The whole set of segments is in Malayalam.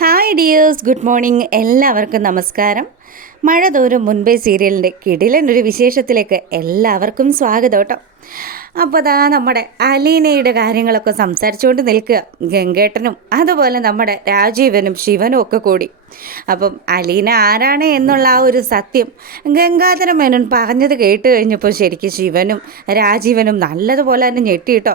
Hi dears, good morning. എല്ലാവർക്കും നമസ്കാരം. മഴ തോരും മുൻപേ സീരിയലിൻ്റെ കിടിലനൊരു വിശേഷത്തിലേക്ക് എല്ലാവർക്കും സ്വാഗതം കേട്ടോ. അപ്പോൾ അതാ നമ്മുടെ അലീനയുടെ കാര്യങ്ങളൊക്കെ സംസാരിച്ചുകൊണ്ട് നിൽക്കുക ഗംഗേട്ടനും അതുപോലെ നമ്മുടെ രാജീവനും ശിവനും ഒക്കെ കൂടി. അപ്പം അലീന ആരാണ് എന്നുള്ള ആ ഒരു സത്യം ഗംഗാധര മേനോൻ പറഞ്ഞത് കേട്ട് കഴിഞ്ഞപ്പോൾ ശരിക്കും ശിവനും രാജീവനും നല്ലതുപോലെ തന്നെ ഞെട്ടിയിട്ടോ.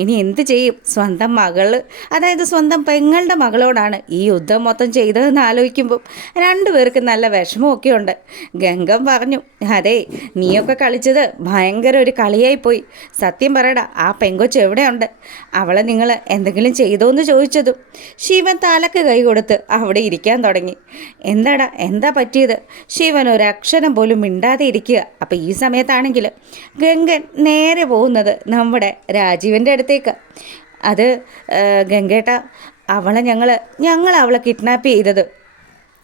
ഇനി എന്ത് ചെയ്യും? സ്വന്തം മകള്, അതായത് സ്വന്തം പെങ്ങളുടെ മകളോടാണ് ഈ യുദ്ധം മൊത്തം ചെയ്തതെന്ന് ആലോചിക്കുമ്പോൾ രണ്ടുപേർക്ക് നല്ല വിഷമമൊക്കെ ഉണ്ട്. ഗംഗം പറഞ്ഞു, അതെ നീയൊക്കെ കളിച്ചത് ഭയങ്കര ഒരു കളിയായിപ്പോയി. സത്യം പറയടാ, ആ പെങ്കൊച്ച് എവിടെയുണ്ട്? അവളെ നിങ്ങൾ എന്തെങ്കിലും ചെയ്തോന്ന് ചോദിച്ചതും ശിവൻ തലക്ക് കൈ കൊടുത്ത് അവിടെ ഇരിക്കാൻ തുടങ്ങി. എന്താടാ, എന്താ പറ്റിയത്? ശിവൻ ഒരക്ഷരം പോലും മിണ്ടാതെ ഇരിക്കുക. അപ്പം ഈ സമയത്താണെങ്കിൽ ഗംഗൻ നേരെ പോകുന്നത് നമ്മുടെ രാജീവൻ്റെ അടുത്തേക്ക്. അത് ഗംഗേട്ട, ഞങ്ങൾ അവളെ കിഡ്നാപ്പ് ചെയ്തത്.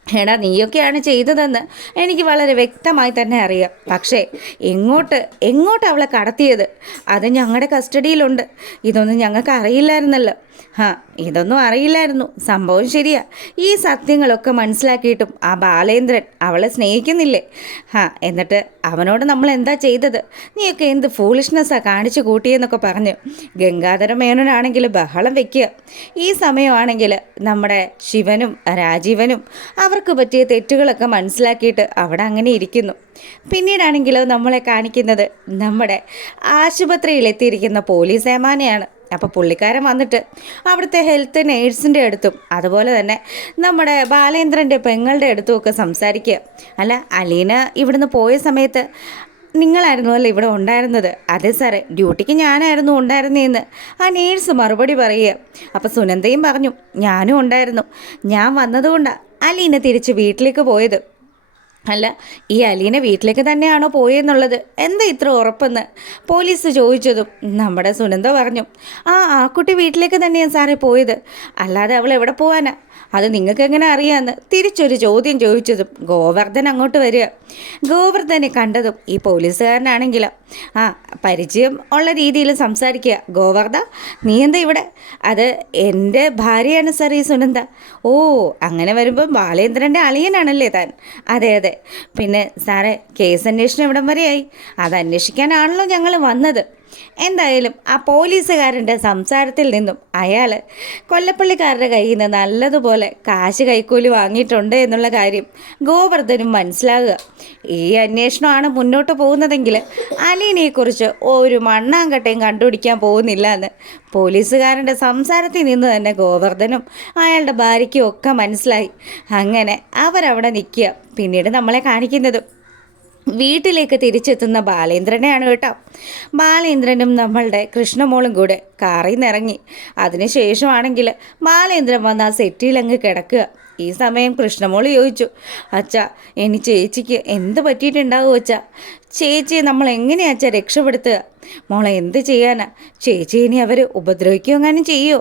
എടാ, നീയൊക്കെയാണ് ചെയ്തതെന്ന് എനിക്ക് വളരെ വ്യക്തമായി തന്നെ അറിയാം. പക്ഷേ എങ്ങോട്ട് അവളെ കടത്തിയത് അത് ഞങ്ങളുടെ കസ്റ്റഡിയിലുണ്ട്. ഇതൊന്നും ഞങ്ങൾക്ക് അറിയില്ലായിരുന്നല്ലോ. ഇതൊന്നും അറിയില്ലായിരുന്നു. സംഭവം ശരിയാ. ഈ സത്യങ്ങളൊക്കെ മനസ്സിലാക്കിയിട്ടും ആ ബാലേന്ദ്രൻ അവളെ സ്നേഹിക്കുന്നില്ലേ? എന്നിട്ട് അവനോട് നമ്മൾ എന്താ ചെയ്തത്? നീയൊക്കെ എന്ത് ഫൂളിഷ്നെസ്സാണ് കാണിച്ചു കൂട്ടിയെന്നൊക്കെ പറഞ്ഞ് ഗംഗാധര മേനോനാണെങ്കിൽ ബഹളം വെക്കുക. ഈ സമയമാണെങ്കിൽ നമ്മുടെ ശിവനും രാജീവനും അവർക്ക് പറ്റിയ തെറ്റുകളൊക്കെ മനസ്സിലാക്കിയിട്ട് അവിടെ അങ്ങനെ ഇരിക്കുന്നു. പിന്നീടാണെങ്കിലോ നമ്മളെ കാണിക്കുന്നത് നമ്മുടെ ആശുപത്രിയിലെത്തിയിരിക്കുന്ന പോലീസ് ഏമാനെയാണ്. അപ്പോൾ പുള്ളിക്കാരൻ വന്നിട്ട് അവിടുത്തെ ഹെൽത്ത് നേഴ്സിൻ്റെ അടുത്തും അതുപോലെ തന്നെ നമ്മുടെ ബാലേന്ദ്രൻ്റെ പെങ്ങളുടെ അടുത്തും ഒക്കെ സംസാരിക്കുക. അല്ല, അലീന ഇവിടുന്ന് പോയ സമയത്ത് നിങ്ങളായിരുന്നു അല്ലേ ഇവിടെ ഉണ്ടായിരുന്നത്? അതെ സാറേ, ഡ്യൂട്ടിക്ക് ഞാനായിരുന്നു ഉണ്ടായിരുന്നതെന്ന് ആ നേഴ്സ് മറുപടി പറയുക. അപ്പോൾ സുനന്ദയും പറഞ്ഞു, ഞാനും ഉണ്ടായിരുന്നു. ഞാൻ വന്നതുകൊണ്ടാണ് അലീന തിരിച്ച് വീട്ടിലേക്ക് പോയത്. അല്ല, ഈ അലീന വീട്ടിലേക്ക് തന്നെയാണോ പോയെന്നുള്ളത് എന്താ ഇത്ര ഉറപ്പെന്ന് പോലീസ് ചോദിച്ചതും നമ്മുടെ സുനന്ദ പറഞ്ഞു, ആ കുട്ടി വീട്ടിലേക്ക് തന്നെയാണ് സാറേ പോയത്. അല്ലാതെ അവൾ എവിടെ പോവാനാ? അത് നിങ്ങൾക്ക് എങ്ങനെ അറിയാമെന്ന് തിരിച്ചൊരു ചോദ്യം ചോദിച്ചതും ഗോവർദ്ധൻ അങ്ങോട്ട് വരിക. ഗോവർദ്ധനെ കണ്ടതും ഈ പോലീസുകാരനാണെങ്കിലോ പരിചയം ഉള്ള രീതിയിൽ സംസാരിക്കുക. ഗോവർദ്ധ, നീ എന്താ ഇവിടെ? അത് എൻ്റെ ഭാര്യയാണ് സാർ ഈ സുനന്ദ. ഓ, അങ്ങനെ വരുമ്പം ബാലേന്ദ്രൻ്റെ അളിയനാണല്ലേ താൻ? അതെ അതെ. പിന്നെ സാറേ, കേസ് അന്വേഷണം ഇവിടം വരെയായി. അത് അന്വേഷിക്കാനാണല്ലോ ഞങ്ങൾ വന്നത്. എന്തായാലും ആ പോലീസുകാരൻ്റെ സംസാരത്തിൽ നിന്നും അയാൾ കൊല്ലപ്പള്ളിക്കാരുടെ കയ്യിൽ നിന്ന് നല്ലതുപോലെ കാശ് കൈക്കൂലി വാങ്ങിയിട്ടുണ്ട് എന്നുള്ള കാര്യം ഗോവർദ്ധനും മനസ്സിലാകുക. ഈ അന്വേഷണമാണ് മുന്നോട്ട് പോകുന്നതെങ്കിൽ അലീനയെക്കുറിച്ച് ഒരു മണ്ണാങ്കട്ടയും കണ്ടുപിടിക്കാൻ പോകുന്നില്ല എന്ന് പോലീസുകാരൻ്റെ സംസാരത്തിൽ നിന്ന് തന്നെ ഗോവർദ്ധനും അയാളുടെ ഭാര്യയ്ക്കും ഒക്കെ മനസ്സിലായി. അങ്ങനെ അവരവിടെ നിൽക്കുക. പിന്നീട് നമ്മളെ കാണിക്കുന്നത് വീട്ടിലേക്ക് തിരിച്ചെത്തുന്ന ബാലേന്ദ്രനെയാണ് കേട്ടോ. ബാലേന്ദ്രനും നമ്മളുടെ കൃഷ്ണമോളും കൂടെ കാറിൽ നിന്ന് ഇറങ്ങി. അതിനുശേഷമാണെങ്കിൽ ബാലേന്ദ്രൻ വന്ന് ആ സെറ്റിയിലങ്ങ് കിടക്കുക. ഈ സമയം കൃഷ്ണമോൾ ചോദിച്ചു, അച്ഛാ, ഇനി ചേച്ചിക്ക് എന്ത് പറ്റിയിട്ടുണ്ടാകും അച്ഛാ? ചേച്ചിയെ നമ്മൾ എങ്ങനെയാ അച്ഛാ രക്ഷപ്പെടുത്തുക? മോളെ എന്ത് ചെയ്യാനാ? ചേച്ചി ഇനി അവർ ഉപദ്രവിക്കുകയോ എങ്ങാനും ചെയ്യുമോ?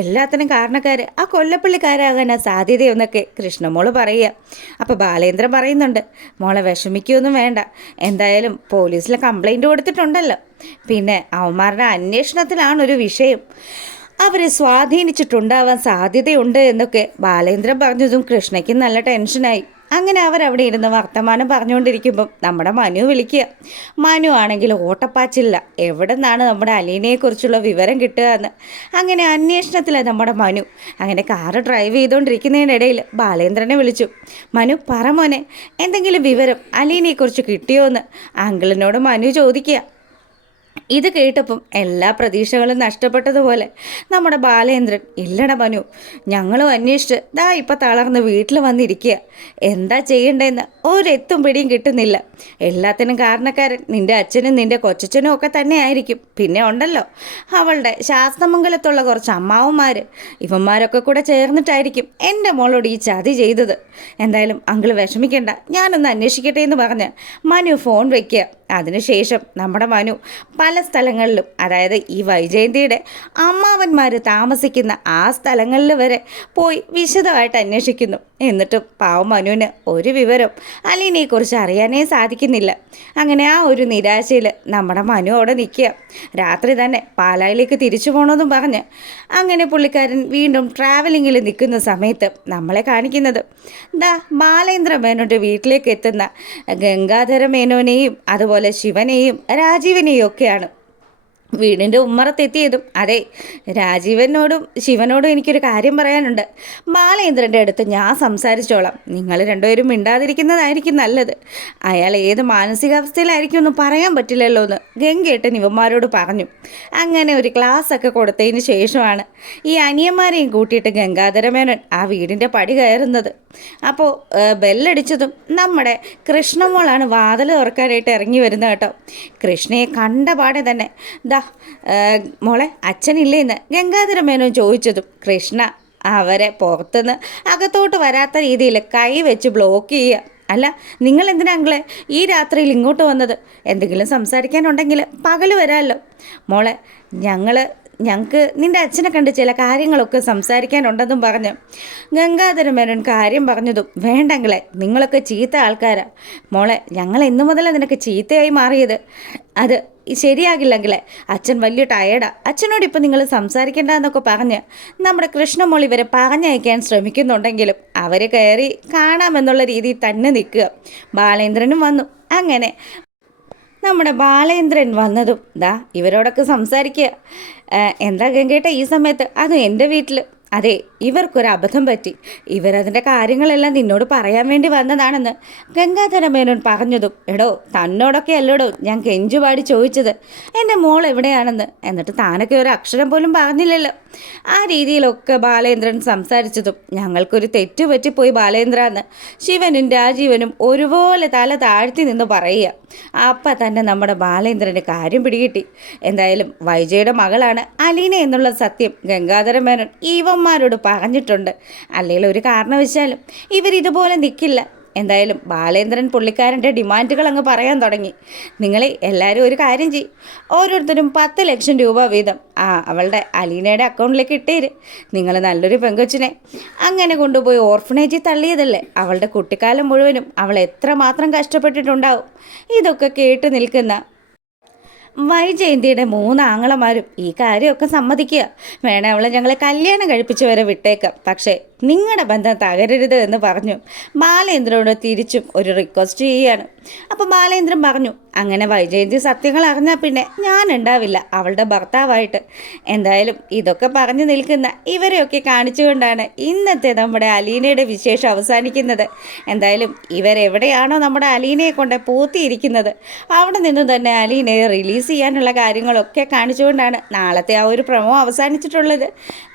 എല്ലാത്തിനും കാരണക്കാർ ആ കൊല്ലപ്പള്ളിക്കാരാകാനാ സാധ്യതയെന്നൊക്കെ കൃഷ്ണമോള് പറയുക. അപ്പോൾ ബാലേന്ദ്രൻ പറയുന്നുണ്ട്, മോളെ വിഷമിക്കുകയൊന്നും വേണ്ട. എന്തായാലും പോലീസിൽ കംപ്ലൈൻറ്റ് കൊടുത്തിട്ടുണ്ടല്ലോ. പിന്നെ അവന്മാരുടെ അന്വേഷണത്തിലാണൊരു വിഷയം. അവരെ സ്വാധീനിച്ചിട്ടുണ്ടാവാൻ സാധ്യതയുണ്ട് എന്നൊക്കെ ബാലേന്ദ്രൻ പറഞ്ഞതും കൃഷ്ണയ്ക്ക് നല്ല ടെൻഷനായി. അങ്ങനെ അവരവിടെ ഇരുന്ന് വർത്തമാനം പറഞ്ഞുകൊണ്ടിരിക്കുമ്പം നമ്മുടെ മനു വിളിക്കുക. മനു ആണെങ്കിൽ ഓട്ടപ്പാച്ചില്ല, എവിടെ നിന്നാണ് നമ്മുടെ അലീനയെക്കുറിച്ചുള്ള വിവരം കിട്ടുക എന്ന്. അങ്ങനെ അന്വേഷണത്തിലാണ് നമ്മുടെ മനു. അങ്ങനെ കാറ് ഡ്രൈവ് ചെയ്തുകൊണ്ടിരിക്കുന്നതിനിടയിൽ ബാലേന്ദ്രനെ വിളിച്ചു. മനു, പറ മോനെ, എന്തെങ്കിലും വിവരം അലീനയെക്കുറിച്ച് കിട്ടിയോ എന്ന് അങ്കിളിനോട് മനു ചോദിക്കുക. ഇത് കേട്ടപ്പം എല്ലാ പ്രതീക്ഷകളും നഷ്ടപ്പെട്ടതുപോലെ നമ്മുടെ ബാലേന്ദ്രൻ, ഇല്ലട മനു, ഞങ്ങളും അന്വേഷിച്ച് ഇപ്പം തളർന്ന് വീട്ടിൽ വന്നിരിക്കുക. എന്താ ചെയ്യണ്ടേന്ന് ഒരെത്തും പിടിയും കിട്ടുന്നില്ല. എല്ലാത്തിനും കാരണക്കാരൻ നിൻ്റെ അച്ഛനും നിൻ്റെ കൊച്ചച്ഛനും ഒക്കെ തന്നെ ആയിരിക്കും. പിന്നെ ഉണ്ടല്ലോ അവളുടെ ശാസ്ത്രമംഗലത്തുള്ള കുറച്ച് അമ്മാവന്മാർ, ഇവന്മാരൊക്കെ കൂടെ ചേർന്നിട്ടായിരിക്കും എൻ്റെ മോളോട് ഈ ചതി ചെയ്തത്. എന്തായാലും അങ്കിൾ വിഷമിക്കേണ്ട, ഞാനൊന്ന് അന്വേഷിക്കട്ടെ എന്ന് പറഞ്ഞ് മനു ഫോൺ വയ്ക്കുക. അതിനുശേഷം നമ്മുടെ മനു പല പല സ്ഥലങ്ങളിലും, അതായത് ഈ വൈജയന്തിയുടെ അമ്മാവന്മാർ താമസിക്കുന്ന ആ സ്ഥലങ്ങളിൽ വരെ പോയി വിശദമായിട്ട് അന്വേഷിക്കുന്നു. എന്നിട്ടും പാവം മനുവിന് ഒരു വിവരം അലീനയെക്കുറിച്ച് അറിയാനേ സാധിക്കുന്നില്ല. അങ്ങനെ ആ ഒരു നിരാശയിൽ നമ്മുടെ മനു അവിടെ നിൽക്കുക. രാത്രി തന്നെ പാലായിലേക്ക് തിരിച്ചു പോകണമെന്നും പറഞ്ഞ് അങ്ങനെ പുള്ളിക്കാരൻ വീണ്ടും ട്രാവലിങ്ങിൽ നിൽക്കുന്ന സമയത്ത് നമ്മളെ കാണിക്കുന്നത് ബാലേന്ദ്ര മേനോൻ്റെ വീട്ടിലേക്ക് എത്തുന്ന ഗംഗാധര മേനോനെയും അതുപോലെ ശിവനെയും രാജീവനെയും ഒക്കെയാണ്. വീടിൻ്റെ ഉമ്മറത്തെത്തിയതും അതെ, രാജീവനോടും ശിവനോടും എനിക്കൊരു കാര്യം പറയാനുണ്ട്. ബാലേന്ദ്രൻ്റെ അടുത്ത് ഞാൻ സംസാരിച്ചോളാം, നിങ്ങൾ രണ്ടുപേരും മിണ്ടാതിരിക്കുന്നതായിരിക്കും നല്ലത്. അയാൾ ഏത് മാനസികാവസ്ഥയിലായിരിക്കും ഒന്നും പറയാൻ പറ്റില്ലല്ലോ എന്ന് ഗംഗേട്ടൻ ഇവന്മാരോട് പറഞ്ഞു. അങ്ങനെ ഒരു ക്ലാസ്സൊക്കെ കൊടുത്തതിന് ശേഷമാണ് ഈ അനിയന്മാരെയും കൂട്ടിയിട്ട് ഗംഗാധരമേനോൻ ആ വീടിൻ്റെ പടി കയറുന്നത്. അപ്പോൾ ബെല്ലടിച്ചതും നമ്മുടെ കൃഷ്ണമോളാണ് വാതിൽ തുറക്കാനായിട്ട് ഇറങ്ങി വരുന്നത് കേട്ടോ. കൃഷ്ണയെ കണ്ട പാടെ തന്നെ മോളെ അച്ഛനില്ലേ എന്ന് ഗംഗാധര മേനോൻ ചോദിച്ചതും കൃഷ്ണ അവരെ പുറത്തുനിന്ന് അകത്തോട്ട് വരാത്ത രീതിയിൽ കൈ വെച്ച് ബ്ലോക്ക് ചെയ്യുക. അല്ല, നിങ്ങൾ എന്തിനാ അങ്ങളെ ഈ രാത്രിയിൽ ഇങ്ങോട്ട് വന്നത്? എന്തെങ്കിലും സംസാരിക്കാനുണ്ടെങ്കിൽ പകൽ വരാമല്ലോ. മോളെ ഞങ്ങൾക്ക് നിൻ്റെ അച്ഛനെ കണ്ട് ചില കാര്യങ്ങളൊക്കെ സംസാരിക്കാനുണ്ടെന്നും പറഞ്ഞ് ഗംഗാധര മേനോൻ കാര്യം പറഞ്ഞതും വേണ്ടെങ്കിലേ നിങ്ങളൊക്കെ ചീത്ത ആൾക്കാരാ മോളെ, ഞങ്ങൾ എന്നു മുതലാണ് നിനക്ക് ചീത്തയായി മാറിയത്? അത് ശരിയാകില്ലെങ്കിലേ അച്ഛൻ വലിയ ടയേർഡാ, അച്ഛനോട് ഇപ്പം നിങ്ങൾ സംസാരിക്കേണ്ട എന്നൊക്കെ പറഞ്ഞ് നമ്മുടെ കൃഷ്ണമോൾ ഇവരെ പറഞ്ഞയക്കാൻ ശ്രമിക്കുന്നുണ്ടെങ്കിലും അവർ കയറി കാണാമെന്നുള്ള രീതിയിൽ തന്നെ നിൽക്കുക. ബാലേന്ദ്രനും വന്നു. അങ്ങനെ നമ്മുടെ ബാലേന്ദ്രൻ വന്നതും ഇവരോടൊക്കെ സംസാരിക്കുക. എന്താ ഗംഗേട്ട ഈ സമയത്ത്? അതും എൻ്റെ വീട്ടിൽ. അതെ, ഇവർക്കൊരു അബദ്ധം പറ്റി. ഇവരതിൻ്റെ കാര്യങ്ങളെല്ലാം നിന്നോട് പറയാൻ വേണ്ടി വന്നതാണെന്ന് ഗംഗാധര മേനോൻ പറഞ്ഞതും എടോ തന്നോടൊക്കെ അല്ലോടോ ഞാൻ കെഞ്ചുപാടി ചോദിച്ചത് എൻ്റെ മോൾ എവിടെയാണെന്ന്. എന്നിട്ട് താനൊക്കെ ഒരു അക്ഷരം പോലും പറഞ്ഞില്ലല്ലോ. ആ രീതിയിലൊക്കെ ബാലേന്ദ്രൻ സംസാരിച്ചതും ഞങ്ങൾക്കൊരു തെറ്റു പറ്റിപ്പോയി ബാലേന്ദ്ര എന്ന് ശിവനും രാജീവനും ഒരുപോലെ തല താഴ്ത്തി നിന്ന് പറയുക. അപ്പം തന്നെ നമ്മുടെ ബാലേന്ദ്രൻ്റെ കാര്യം പിടികിട്ടി. എന്തായാലും വൈജയുടെ മകളാണ് അലീന എന്നുള്ള സത്യം ഗംഗാധര മേനോൻ ഇവന്മാരോട് പറഞ്ഞിട്ടുണ്ട്. അല്ലെങ്കിൽ ഒരു കാരണവശാലും ഇവരിതുപോലെ നിൽക്കില്ല. എന്തായാലും ബാലേന്ദ്രൻ പുള്ളിക്കാരൻ്റെ ഡിമാൻഡുകൾ അങ്ങ് പറയാൻ തുടങ്ങി. നിങ്ങളെ എല്ലാവരും ഒരു കാര്യം ചെയ്യും, ഓരോരുത്തരും 10 ലക്ഷം രൂപ വീതം അവളുടെ അലീനയുടെ അക്കൗണ്ടിലേക്ക് ഇട്ടേര്. നിങ്ങൾ നല്ലൊരു പെങ്കൊച്ചിനെ അങ്ങനെ കൊണ്ടുപോയി ഓർഫനേജിൽ തള്ളിയതല്ലേ? അവളുടെ കുട്ടിക്കാലം മുഴുവനും അവൾ എത്രമാത്രം കഷ്ടപ്പെട്ടിട്ടുണ്ടാവും. ഇതൊക്കെ കേട്ട് നിൽക്കുന്ന വൈജയന്തിയുടെ 3 ആങ്ങളമാരും ഈ കാര്യമൊക്കെ സമ്മതിക്കുക. വേണേ അവളെ ഞങ്ങളെ കല്യാണം കഴിപ്പിച്ച് വരെ വിട്ടേക്കാം, പക്ഷേ നിങ്ങളുടെ ബന്ധം തകരരുത് എന്ന് പറഞ്ഞു ബാലേന്ദ്രനോട് തിരിച്ചും ഒരു റിക്വസ്റ്റ് ചെയ്യുകയാണ്. അപ്പോൾ ബാലേന്ദ്രൻ പറഞ്ഞു, അങ്ങനെ വൈജയന്തി സത്യങ്ങൾ അറിഞ്ഞാൽ പിന്നെ ഞാൻ ഉണ്ടാവില്ല അവളുടെ ഭർത്താവായിട്ട്. എന്തായാലും ഇതൊക്കെ പറഞ്ഞു നിൽക്കുന്ന ഇവരെയൊക്കെ കാണിച്ചുകൊണ്ടാണ് ഇന്നത്തെ നമ്മുടെ അലീനയുടെ വിശേഷം അവസാനിക്കുന്നത്. എന്തായാലും ഇവരെവിടെയാണോ നമ്മുടെ അലീനയെ കൊണ്ട് പൂത്തിയിരിക്കുന്നത് അവിടെ നിന്ന് തന്നെ അലീനയെ റിലീസ് ചെയ്യാനുള്ള കാര്യങ്ങളൊക്കെ കാണിച്ചുകൊണ്ടാണ് നാളത്തെ ആ ഒരു പ്രൊമോ അവസാനിച്ചിട്ടുള്ളത്.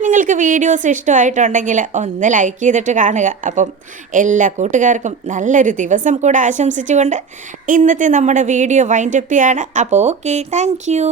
നിങ്ങൾക്ക് വീഡിയോസ് ഇഷ്ടമായിട്ടുണ്ടെങ്കിൽ ഒന്ന് ലൈക്ക് ചെയ്തിട്ട് കാണുക. അപ്പം എല്ലാ കൂട്ടുകാർക്കും നല്ലൊരു ദിവസം കൂടെ ആശംസിച്ചുകൊണ്ട് ഇന്നത്തെ നമ്മുടെ വീഡിയോ വൈൻഡപ്പ് ചെയ്യാണ്. അപ്പോൾ ഓക്കെ, താങ്ക് യു.